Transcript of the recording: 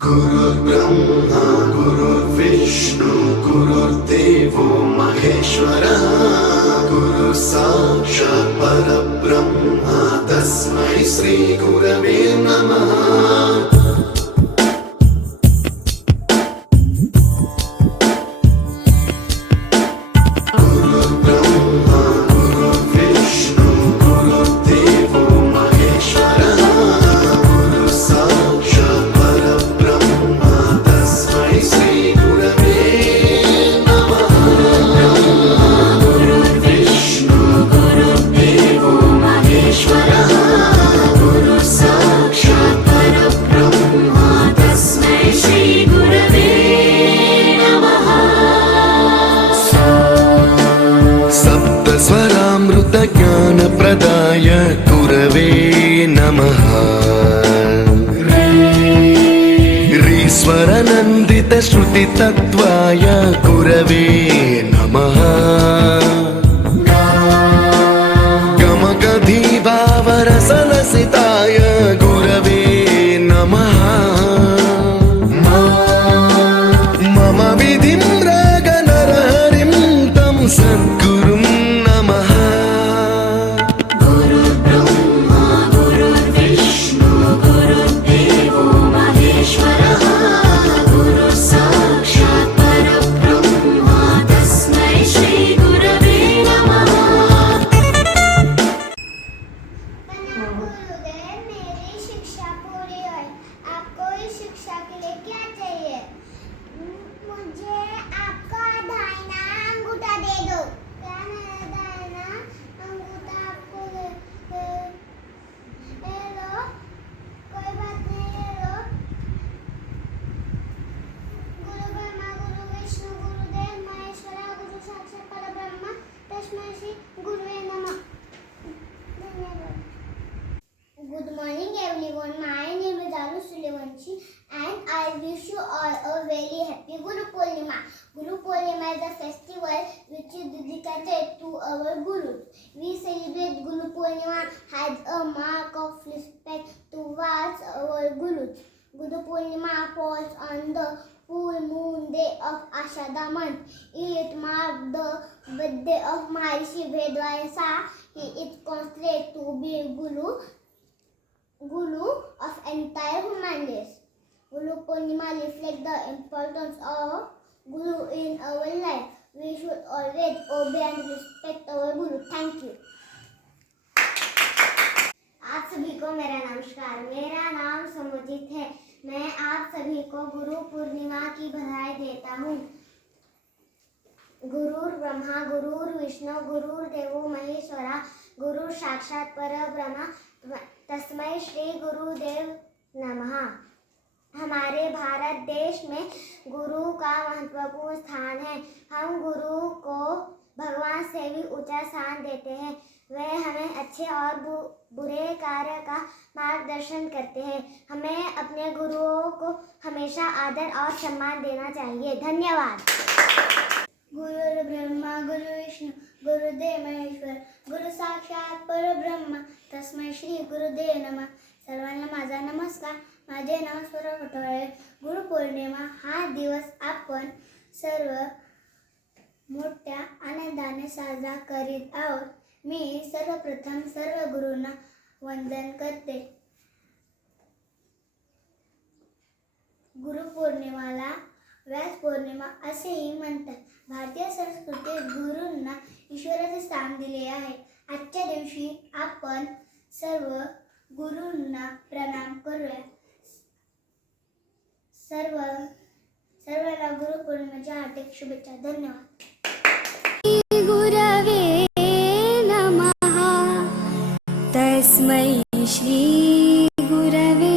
गुरुर्ब्रह्मा गुरुर्विष्णु गुरुर्देवो महेश्वरः गुरु साक्षात् परब्रह्मा तस्मै श्री गुरवे नमः। ज्ञानप्रदाय गुरवे नमः। ऋस्वरनन्दितश्रुतितत्त्वाय गुरवे नमः। गमगधीभावरसलसिताय गुरवे नमः। मम विधिं रागनरहरिं तं सद्गुरुं नमः। Good morning everyone. My name is Anu Sulevanshi and I wish you all a very happy Guru Purnima. Guru Purnima is a festival which is dedicated to our Gurus. We celebrate Guru Purnima as a mark of respect towards our Gurus. Guru Purnima falls on the full moon day of Ashada month. It marks the birthday of Maharishi Vedvyasa. He is considered to be Guru of entire human race. Guru Purnima reflects the importance of Guru in our life. We should always obey and respect our Guru. Thank you. आप सभी को मेरा नमस्कार। मेरा नाम समोजित है। मैं आप सभी को गुरु पूर्णिमा की बधाई देता हूँ। गुरुर् ब्रह्मा गुरुर् विष्णु गुरुर्देवो महेश्वरा गुरु साक्षात् परब्रह्म तस्मै श्री गुरुदेव नमः। हमारे भारत देश में गुरु का महत्वपूर्ण स्थान है। हम गुरु को भगवान से भी ऊंचा स्थान देते हैं। वे हमें अच्छे और बुरे कार्य का मार्गदर्शन करते हैं। हमें अपने गुरुओं को हमेशा आदर और सम्मान देना चाहिए। धन्यवाद। गुरु ब्रह्मा गुरु विष्णु गुरुदेव महेश्वर गुरु साक्षात परब्रह्म तस्मै श्री गुरुदेव नमः। सर्वांना माझा नमस्कार। माझे नाव स्वरा पटोळे। गुरुपौर्णिमा हा दिवस आपण सर्व मोठ्या आनंदाने साजरा करीत आहोत। मी सर्वप्रथम सर्व गुरूंना वंदन करते। गुरुपौर्णिमाला व्यास पौर्णिमा असेही म्हणतात। भारतीय संस्कृतीत गुरूंना ईश्वराचे स्थान दिले आहे। आजच्या दिवशी आपण सर्व गुरूंना प्रणाम करूया। सर्वांना गुरुपौर्णिमेच्या हार्दिक शुभेच्छा। धन्यवाद। गुरवे नमः। तस्मै श्री गुरवे